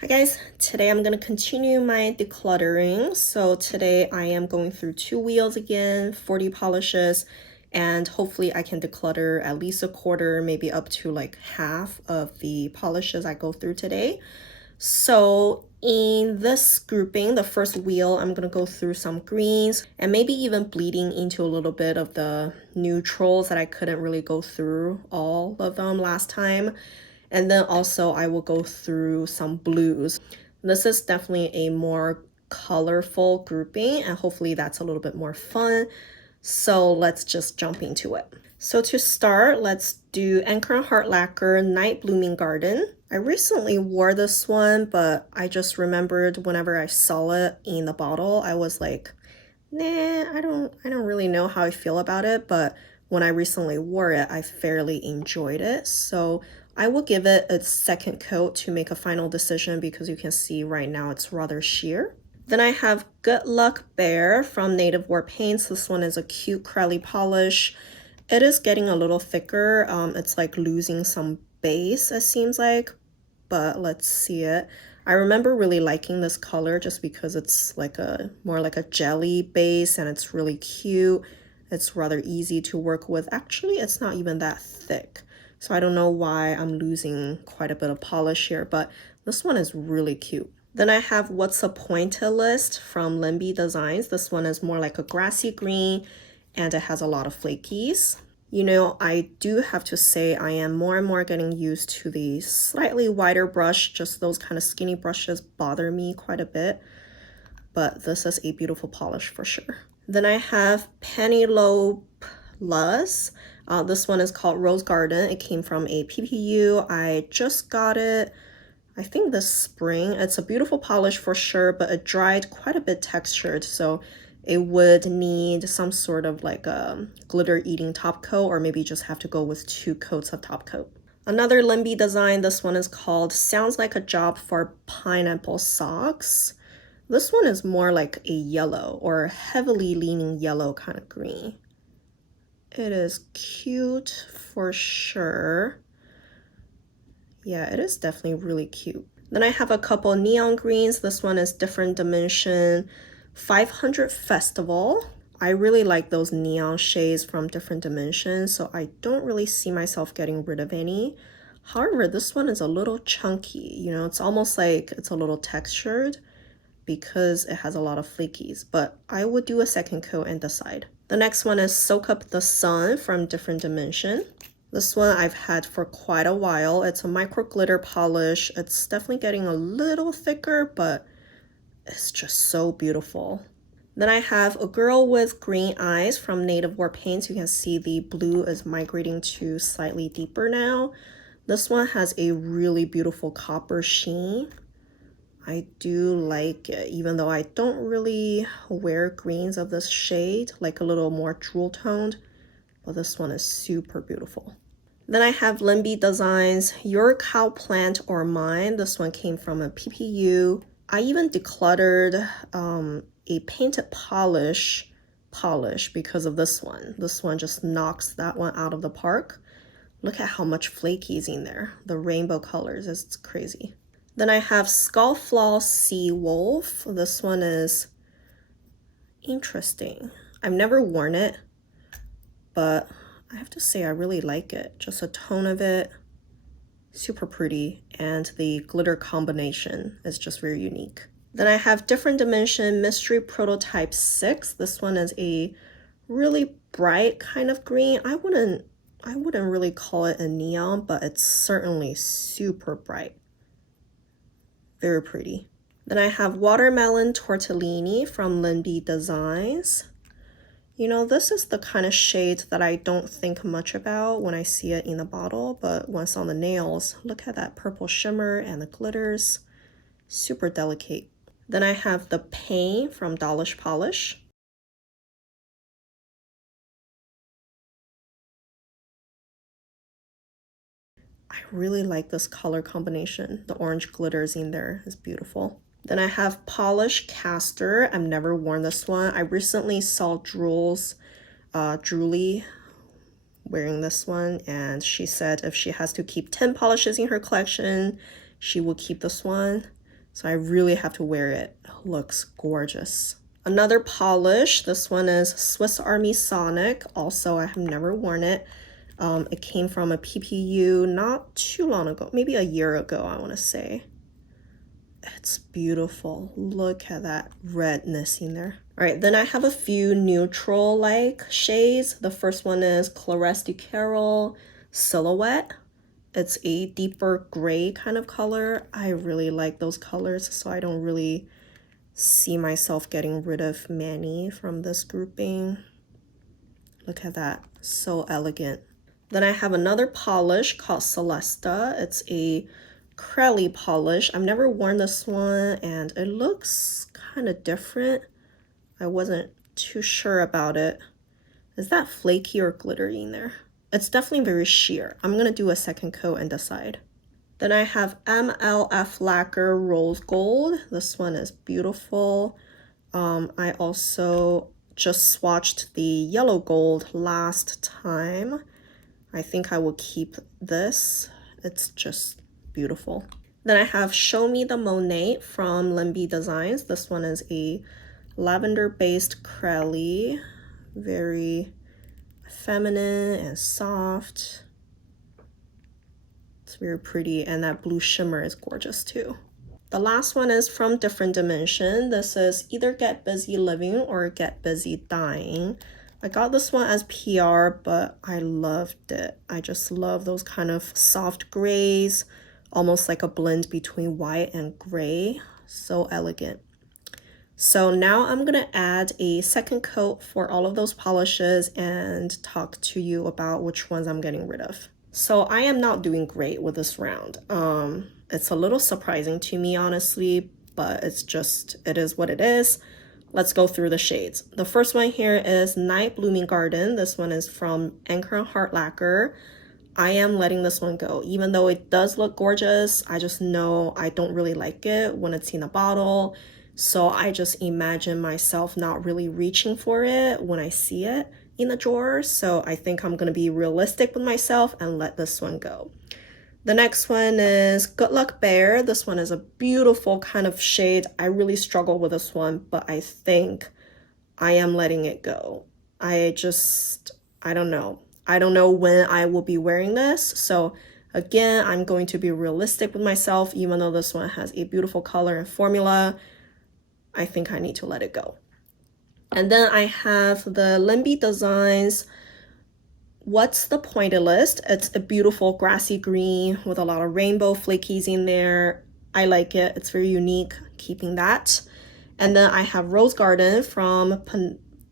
Hi guys, today I'm going to continue my decluttering. So today I am going through 2 wheels again, 40 polishes, and hopefully I can declutter at least a quarter, maybe up to like half of the polishes I go through today. So in this grouping, the first wheel, I'm going to go through some greens and maybe even bleeding into a little bit of the neutrals that I couldn't really go through all of them last time. And then also I will go through some blues. This is definitely a more colorful grouping and hopefully that's a little bit more fun. So let's just jump into it. So to start, let's do Anchor and Heart Lacquer Night Blooming Garden. I recently wore this one, but I just remembered whenever I saw it in the bottle, I was like, nah, I don't really know how I feel about it, but when I recently wore it, I fairly enjoyed it. So I will give it a second coat to make a final decision because you can see right now it's rather sheer. Then I have Good Luck Bear from Native War Paints. This one is a cute Crowley polish. It is getting a little thicker. It's like losing some base, it seems like, but let's see it. I remember really liking this color just because it's like more like a jelly base and it's really cute. It's rather easy to work with. Actually, it's not even that thick. So I don't know why I'm losing quite a bit of polish here, but this one is really cute. Then I have What's a Pointillist from Lindy Designs. This one is more like a grassy green and it has a lot of flakies. You know, I do have to say I am more and more getting used to the slightly wider brush. Just those kind of skinny brushes bother me quite a bit. But this is a beautiful polish for sure. Then I have Penelope Luss. This one is called Rose Garden. It came from a PPU. I just got it, I think this spring. It's a beautiful polish for sure, but it dried quite a bit textured. So it would need some sort of like a glitter eating top coat, or maybe just have to go with 2 coats of top coat. Another Lindy design, this one is called Sounds Like a Job for Pineapple Socks. This one is more like a yellow or heavily leaning yellow kind of green. It is cute for sure. Yeah, it is definitely really cute. Then I have a couple neon greens. This one is Different Dimension 500 Festival. I really like those neon shades from Different Dimensions, so I don't really see myself getting rid of any. However, this one is a little chunky. You know, it's almost like it's a little textured because it has a lot of flakies, but I would do a second coat and decide. The next one is Soak Up the Sun from Different Dimension. This one I've had for quite a while. It's a micro glitter polish. It's definitely getting a little thicker, but it's just so beautiful. Then I have A Girl with Green Eyes from Native War Paints. You can see the blue is migrating to slightly deeper now. This one has a really beautiful copper sheen. I do like it, even though I don't really wear greens of this shade, like a little more jewel toned. But this one is super beautiful. Then I have Lindy Designs Your Cow Plant or Mine. This one came from a PPU. I even decluttered a painted polish because of this one. This one just knocks that one out of the park. Look at how much flaky is in there. The rainbow colors, it's crazy. Then I have Skull Floss Sea Wolf. This one is interesting. I've never worn it, but I have to say I really like it. Just a tone of it, super pretty, and the glitter combination is just very unique. Then I have Different Dimension Mystery Prototype 6. This one is a really bright kind of green. I wouldn't really call it a neon, but it's certainly super bright. Very pretty. Then I have Watermelon Tortellini from Lindy Designs. You know, this is the kind of shade that I don't think much about when I see it in the bottle, but once on the nails, look at that purple shimmer and the glitters. Super delicate. Then I have the Pain from Dolish Polish. I really like this color combination. The orange glitters in there is beautiful. Then I have Polish Caster. I've never worn this one. I recently saw Julie wearing this one, and she said if she has to keep 10 polishes in her collection, she will keep this one. So I really have to wear it. It looks gorgeous. Another polish, this one is Swiss Army Sonic. Also, I have never worn it. It came from a PPU not too long ago, maybe a year ago, I want to say. It's beautiful. Look at that redness in there. All right, then I have a few neutral-like shades. The first one is Claresti Carol Silhouette. It's a deeper gray kind of color. I really like those colors, so I don't really see myself getting rid of many from this grouping. Look at that, so elegant. Then I have another polish called Celesta. It's a Girly polish. I've never worn this one and it looks kind of different. I wasn't too sure about it. Is that flaky or glittery in there? It's definitely very sheer. I'm gonna do a second coat and decide. Then I have MLF Lacquer Rose Gold. This one is beautiful. I also just swatched the yellow gold last time. I think I will keep this. It's just beautiful. Then I have Show Me the Monet from Lindy Designs. This one is a lavender-based Crowley. Very feminine and soft. It's very pretty, and that blue shimmer is gorgeous too. The last one is from Different Dimension. This is either Get Busy Living or Get Busy Dying. I got this one as PR, but I loved it. I just love those kind of soft grays, almost like a blend between white and gray. So elegant. So now I'm gonna add a second coat for all of those polishes and talk to you about which ones I'm getting rid of. So I am not doing great with this round. It's a little surprising to me, honestly, but it is what it is. Let's go through the shades. The first one here is Night Blooming Garden. This one is from Anchor and Heart Lacquer. I am letting this one go. Even though it does look gorgeous, I just know I don't really like it when it's in a bottle. So I just imagine myself not really reaching for it when I see it in the drawer. So I think I'm gonna be realistic with myself and let this one go. The next one is Good Luck Bear. This one is a beautiful kind of shade. I really struggle with this one, but I think I am letting it go. I don't know. I don't know when I will be wearing this. So again, I'm going to be realistic with myself, even though this one has a beautiful color and formula. I think I need to let it go. And then I have the Lindy Designs What's the Pointed List. It's a beautiful grassy green with a lot of rainbow flakies in there. I like it. It's very unique, keeping that. And then I have Rose Garden from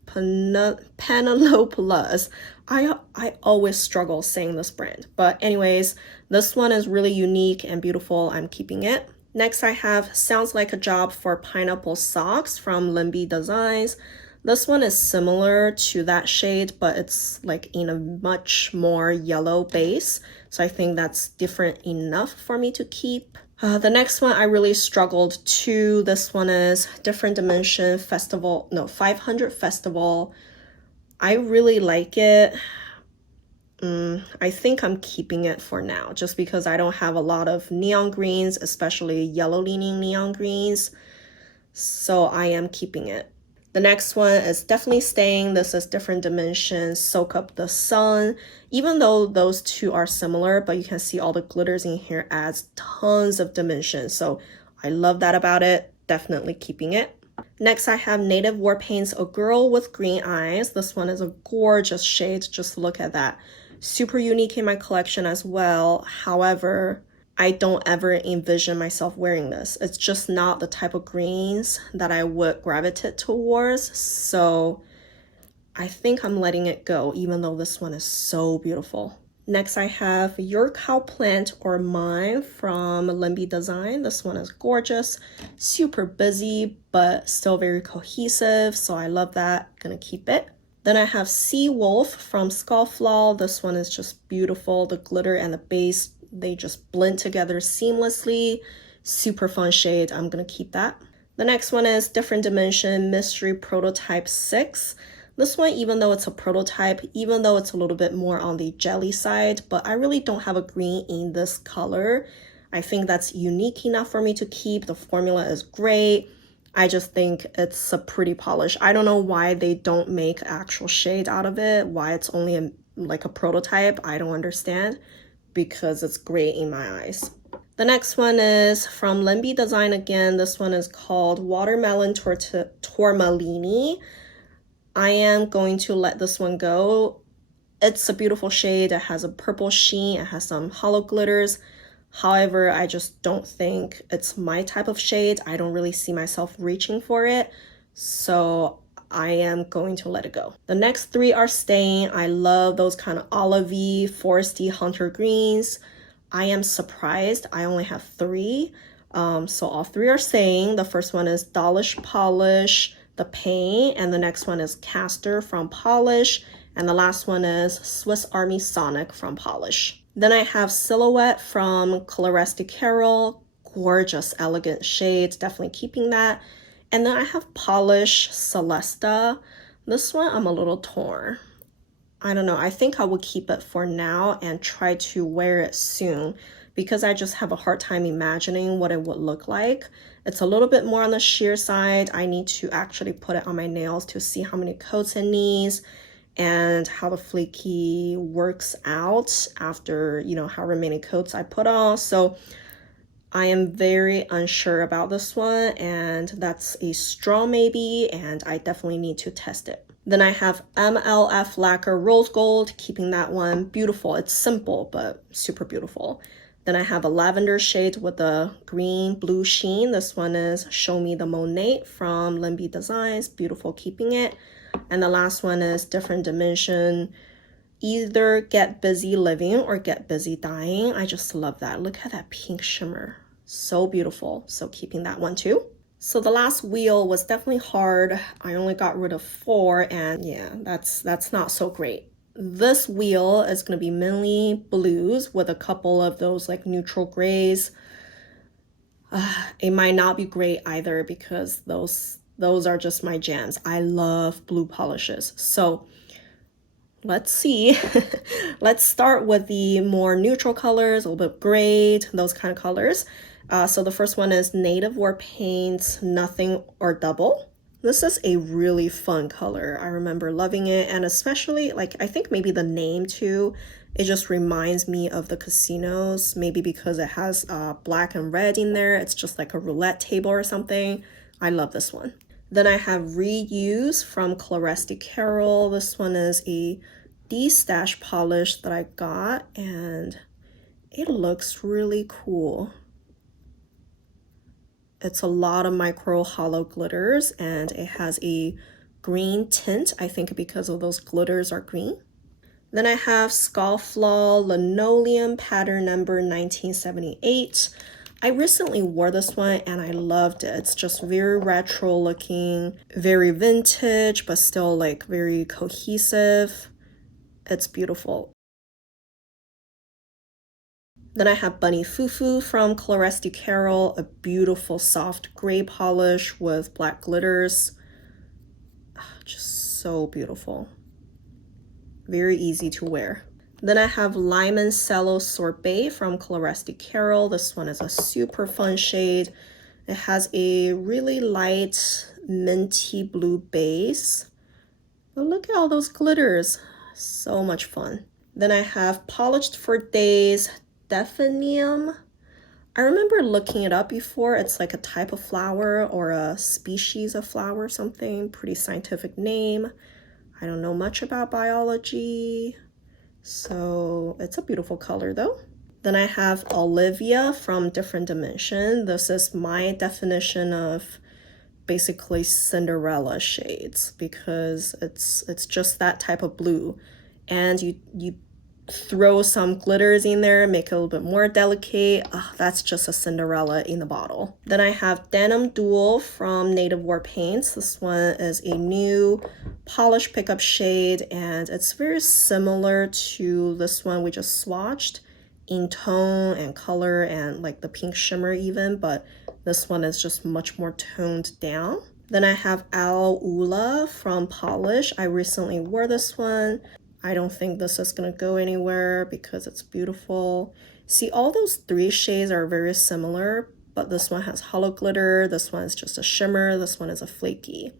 Penelope Plus. I always struggle saying this brand. But anyways, this one is really unique and beautiful. I'm keeping it. Next, I have Sounds Like a Job for Pineapple Socks from Lindy Designs. This one is similar to that shade, but it's like in a much more yellow base. So I think that's different enough for me to keep. The next one I really struggled to. This one is Different Dimension 500 Festival. I really like it. I think I'm keeping it for now just because I don't have a lot of neon greens, especially yellow leaning neon greens. So I am keeping it. The next one is definitely staying. This is Different Dimensions, Soak Up the Sun. Even though those two are similar, but you can see all the glitters in here adds tons of dimension. So I love that about it. Definitely keeping it. Next, I have Native War Paints A Girl with Green Eyes. This one is a gorgeous shade. Just look at that. Super unique in my collection as well. However, I don't ever envision myself wearing this. It's just not the type of greens that I would gravitate towards. So I think I'm letting it go, even though this one is so beautiful. Next, I have Your Cow Plant or Mine from Lindy Design. This one is gorgeous, super busy, but still very cohesive. So I love that, gonna keep it. Then I have Sea Wolf from Scofflaw. This one is just beautiful. The glitter and the base, they just blend together seamlessly. Super fun shade. I'm gonna keep that. The next one is Different Dimension Mystery Prototype 6. This one, even though it's a prototype, even though it's a little bit more on the jelly side, but I really don't have a green in this color. I think that's unique enough for me to keep. The formula is great. I just think it's a pretty polish. I don't know why they don't make actual shade out of it, why it's only like a prototype. I don't understand, because it's great in my eyes. The next one is from Lindy Design again. This one is called Watermelon Tortellini. I am going to let this one go. It's a beautiful shade. It has a purple sheen. It has some hollow glitters. However, I just don't think it's my type of shade. I don't really see myself reaching for it. So I am going to let it go. The next three are staying. I love those kind of olivey, foresty hunter greens. I am surprised I only have three. So all three are staying. The first one is Dollish Polish, the paint, and the next one is Castor from Polish, and the last one is Swiss Army Sonic from Polish. Then I have Silhouette from Claresti Carol. Gorgeous, elegant shades, definitely keeping that. And then I have Polish Celesta. This one I'm a little torn. I don't know, I think I will keep it for now and try to wear it soon, because I just have a hard time imagining what it would look like. It's a little bit more on the sheer side. I need to actually put it on my nails to see how many coats it needs and how the flaky works out after, you know, however many coats I put on. So I am very unsure about this one, and that's a straw maybe, and I definitely need to test it. Then I have MLF Lacquer Rose Gold, keeping that one. Beautiful. It's simple, but super beautiful. Then I have a lavender shade with a green blue sheen. This one is Show Me the Monet from Lindy Designs. Beautiful, keeping it. And the last one is Different Dimension. Either Get Busy Living or Get Busy Dying. I just love that. Look at that pink shimmer. So beautiful. So keeping that one too. So the last wheel was definitely hard. I only got rid of 4, and yeah, that's not so great. This wheel is going to be mainly blues with a couple of those like neutral grays. It might not be great either, because those are just my jams. I love blue polishes. So let's see. Let's start with the more neutral colors, a little bit gray, those kind of colors. So the first one is Native War Paints Nothing or Double. This is a really fun color. I remember loving it, and especially, like, I think maybe the name too, it just reminds me of the casinos, maybe because it has black and red in there. It's just like a roulette table or something. I love this one. Then I have Reuse from Claresti Carol. This one is a Destash polish that I got, and it looks really cool. It's a lot of micro hollow glitters, and it has a green tint, I think because of those glitters are green. Then I have Scofflaw Linoleum pattern number 1978. I recently wore this one and I loved it. It's just very retro looking, very vintage, but still like very cohesive. It's beautiful. Then I have Bunny Fufu from Claresti Carol, a beautiful soft gray polish with black glitters. Just so beautiful. Very easy to wear. Then I have Limoncello Sorbet from Claresti Carol. This one is a super fun shade. It has a really light minty blue base. But look at all those glitters. So much fun. Then I have Polished for Days Definium. I remember looking it up before. It's like a type of flower or a species of flower or something. Pretty scientific name. I don't know much about biology. So it's a beautiful color though. Then I have Olivia from Different Dimension. This is my definition of basically Cinderella shades, because it's just that type of blue, and you throw some glitters in there, make it a little bit more delicate. That's just a Cinderella in the bottle. Then I have Denim Dual from Native War Paints. This one is a new polish pickup shade, and it's very similar to this one we just swatched in tone and color and like the pink shimmer even, but this one is just much more toned down. Then I have Al Ula from Polish. I recently wore this one. I don't think this is gonna go anywhere because it's beautiful. See, all those three shades are very similar, but this one has hollow glitter, this one is just a shimmer, this one is a flaky.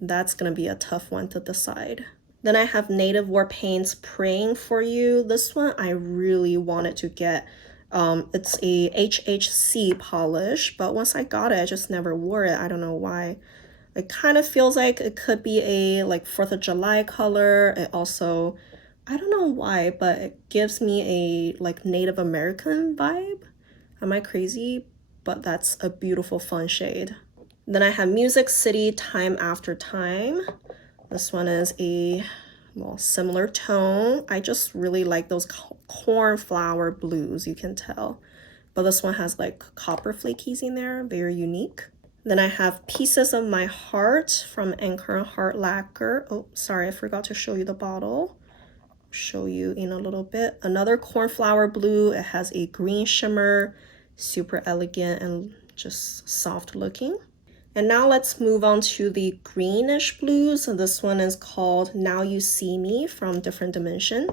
That's gonna be a tough one to decide. Then I have Native War Paints Praying for You. This one I really wanted to get. It's a HHC polish, but once I got it, I just never wore it. I don't know why. It kind of feels like it could be a like 4th of July color. It also, I don't know why, but it gives me a like Native American vibe. Am I crazy? But that's a beautiful, fun shade. Then I have Music City Time After Time. This one is a similar tone. I just really like those cornflower blues, you can tell. But this one has like copper flakies in there, very unique. Then I have Pieces of My Heart from Anchor Heart Lacquer. Oh, sorry, I forgot to show you the bottle. Show you in a little bit. Another cornflower blue. It has a green shimmer, super elegant and just soft looking. And now let's move on to the greenish blues. So this one is called Now You See Me from Different Dimension.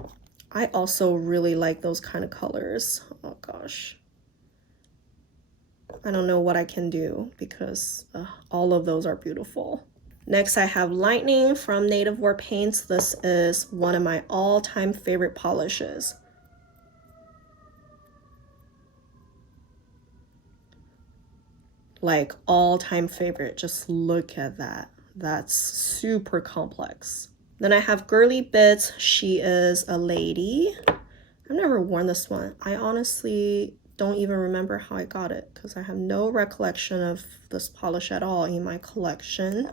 I also really like those kind of colors. Oh gosh. I don't know what I can do because all of those are beautiful. Next, I have Lightning from Native War Paints. This is one of my all-time favorite polishes. Like all-time favorite. Just look at that. That's super complex. Then I have Girly Bits. She is a lady. I've never worn this one. I honestly don't even remember how I got it because I have no recollection of this polish at all in my collection.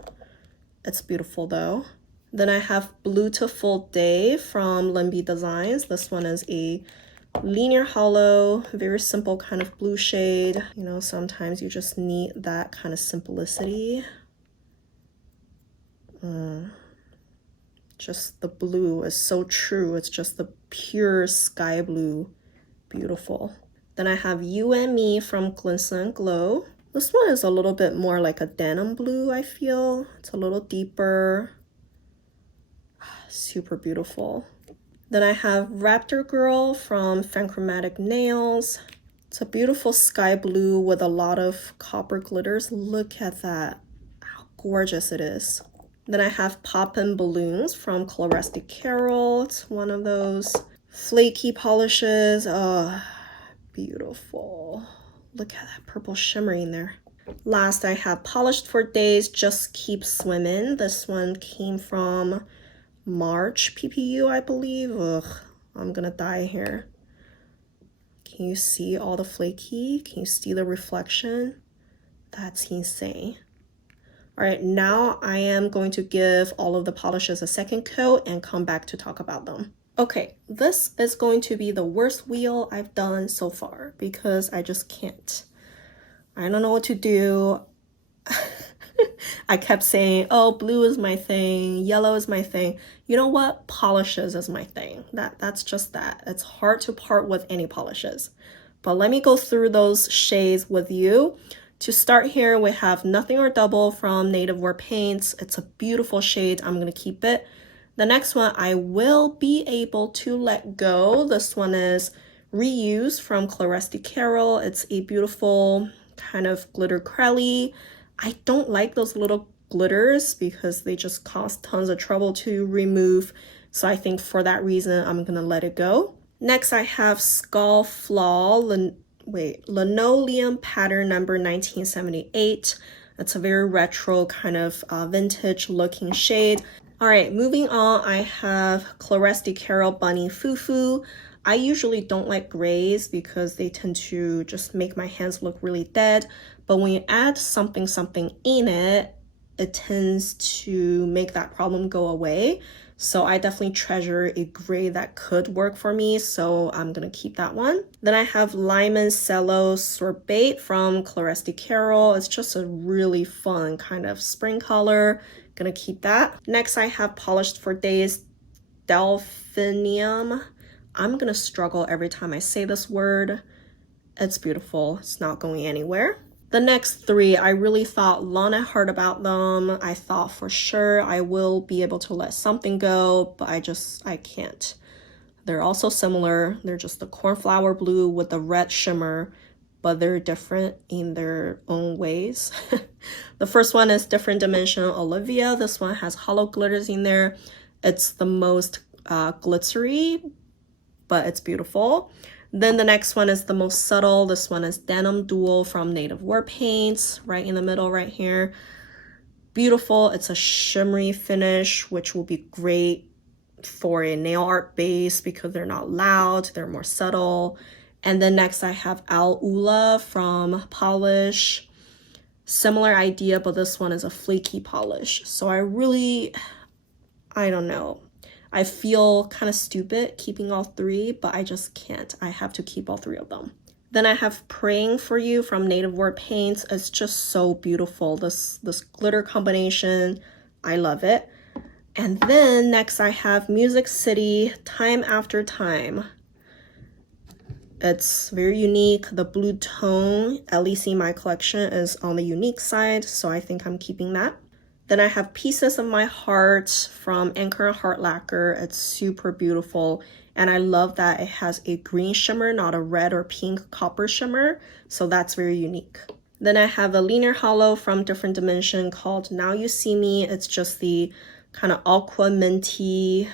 It's beautiful though. Then I have Beautiful Day from Lindy Designs. This one is a linear hollow, very simple kind of blue shade. You know, sometimes you just need that kind of simplicity. Just the blue is so true. It's just the pure sky blue. Beautiful. Then I have You and Me from Glisten Glow. This one is a little bit more like a denim blue, I feel. It's a little deeper. Super beautiful. Then I have Raptor Girl from Fanchromatic Nails. It's a beautiful sky blue with a lot of copper glitters. Look at that. How gorgeous it is. Then I have Poppin' Balloons from Claresti Carol. It's one of those flaky polishes. Oh, beautiful. Look at that purple shimmer in there. Last, I have Polished for Days, Just Keep Swimming. This one came from March PPU, I believe. Ugh, I'm gonna die here. Can you see all the flaky? Can you see the reflection? That's insane. All right, now I am going to give all of the polishes a second coat and come back to talk about them. Okay, this is going to be the worst wheel I've done so far because I just can't. I don't know what to do. I kept saying, oh, blue is my thing, yellow is my thing. You know what? Polishes is my thing. That's just that. It's hard to part with any polishes. But let me go through those shades with you. To start here, we have Nothing or Double from Native War Paints. It's a beautiful shade. I'm going to keep it. The next one, I will be able to let go. This one is Reuse from Claresti Carol. It's a beautiful kind of glitter crelly. I don't like those little glitters because they just cause tons of trouble to remove. So I think for that reason, I'm going to let it go. Next, I have Skull Flaw Linoleum pattern number 1978. It's a very retro kind of vintage looking shade. All right, moving on, I have Claresti Carol Bunny Fufu. I usually don't like grays because they tend to just make my hands look really dead. But when you add something in it, it tends to make that problem go away. So I definitely treasure a gray that could work for me. So I'm going to keep that one. Then I have Limoncello Sorbet from Claresti Carol. It's just a really fun kind of spring color. Gonna keep that. Next, I have Polished for Days Delphinium. I'm gonna struggle every time I say this word. It's beautiful. It's not going anywhere. The next three, I really thought long and hard about them. I thought for sure I will be able to let something go, but I can't. They're also similar. They're just the cornflower blue with the red shimmer, but they're different in their own ways. The first one is Different Dimension Olivia. This one has hollow glitters in there. It's the most glittery, but it's beautiful. Then the next one is the most subtle. This one is Denim Dual from Native War Paints, right in the middle right here. Beautiful. It's a shimmery finish, which will be great for a nail art base because they're not loud, they're more subtle. And then next I have Al Ula from Polish. Similar idea, but this one is a flaky polish. So I don't know. I feel kind of stupid keeping all three, but I just can't. I have to keep all three of them. Then I have Praying for You from Native War Paints. It's just so beautiful. This glitter combination, I love it. And then next I have Music City, Time After Time. It's very unique. The blue tone, at least in my collection, is on the unique side, so I think I'm keeping that. Then I have Pieces of My Heart from Anchor and Heart Lacquer. It's super beautiful, and I love that it has a green shimmer, not a red or pink copper shimmer, so that's very unique. Then I have a Linear Hollow from Different Dimension called Now You See Me. It's just the kind of aqua minty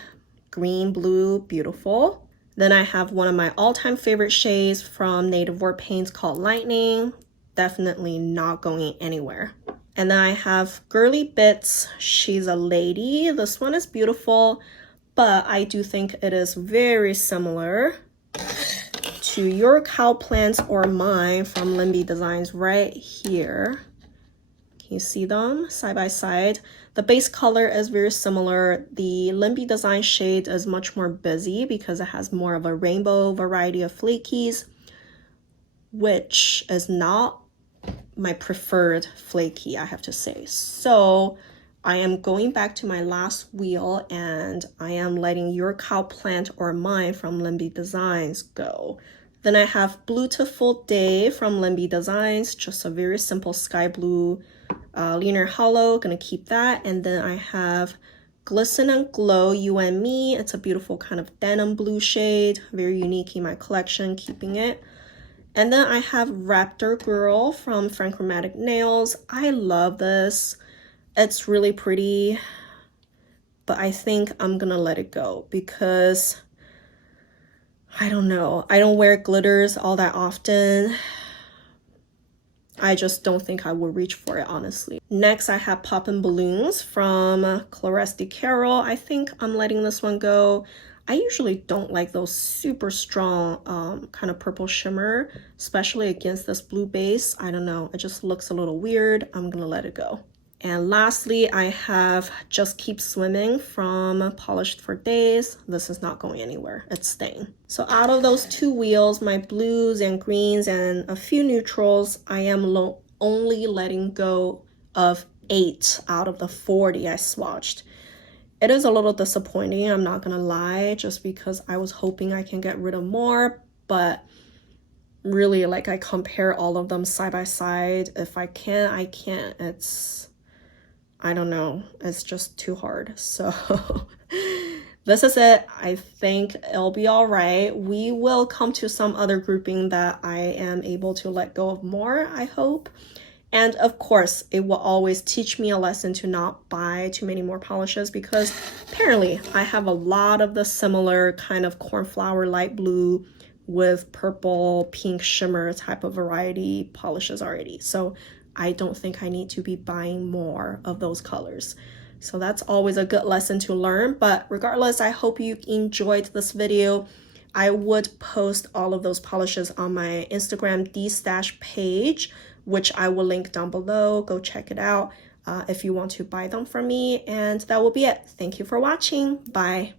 green blue, beautiful. Then I have one of my all-time favorite shades from Native War Paints called Lightning. Definitely not going anywhere. And then I have Girly Bits. She's a lady. This one is beautiful, but I do think it is very similar to Your Cow Plants or Mine from Lindy Designs right here. Can you see them side by side? The base color is very similar. The Lindy Design shade is much more busy because it has more of a rainbow variety of flakies, which is not my preferred flaky, I have to say. So I am going back to my last wheel and I am letting Your Cow Plant or Mine from Lindy Designs go. Then I have Beautiful Day from Lindy Designs, just a very simple sky blue linear hollow, gonna keep that. And then I have Glisten and Glow You and Me. It's a beautiful kind of denim blue shade, very unique in my collection, keeping it. And then I have Raptor Girl from Franchromatic Nails. I love this. It's really pretty, but I think I'm gonna let it go because I don't know. I don't wear glitters all that often. I just don't think I will reach for it, honestly. Next, I have Poppin' Balloons from Claresti Carol. I think I'm letting this one go. I usually don't like those super strong kind of purple shimmer, especially against this blue base. I don't know, it just looks a little weird. I'm gonna let it go. And lastly, I have Just Keep Swimming from Polished for Days. This is not going anywhere, it's staying. So out of those two wheels, my blues and greens and a few neutrals, I am only letting go of 8 out of the 40 I swatched. It is a little disappointing, I'm not gonna lie, just because I was hoping I can get rid of more, but really, like, I compare all of them side by side. If I can, I can't. I don't know, it's just too hard. So this is it. I think it'll be all right. We will come to some other grouping that I am able to let go of more, I hope. And of course, it will always teach me a lesson to not buy too many more polishes because apparently I have a lot of the similar kind of cornflower light blue with purple, pink shimmer type of variety polishes already. So I don't think I need to be buying more of those colors. So that's always a good lesson to learn. But regardless, I hope you enjoyed this video. I would post all of those polishes on my Instagram Destash page, which I will link down below. Go check it out if you want to buy them from me. And that will be it. Thank you for watching. Bye.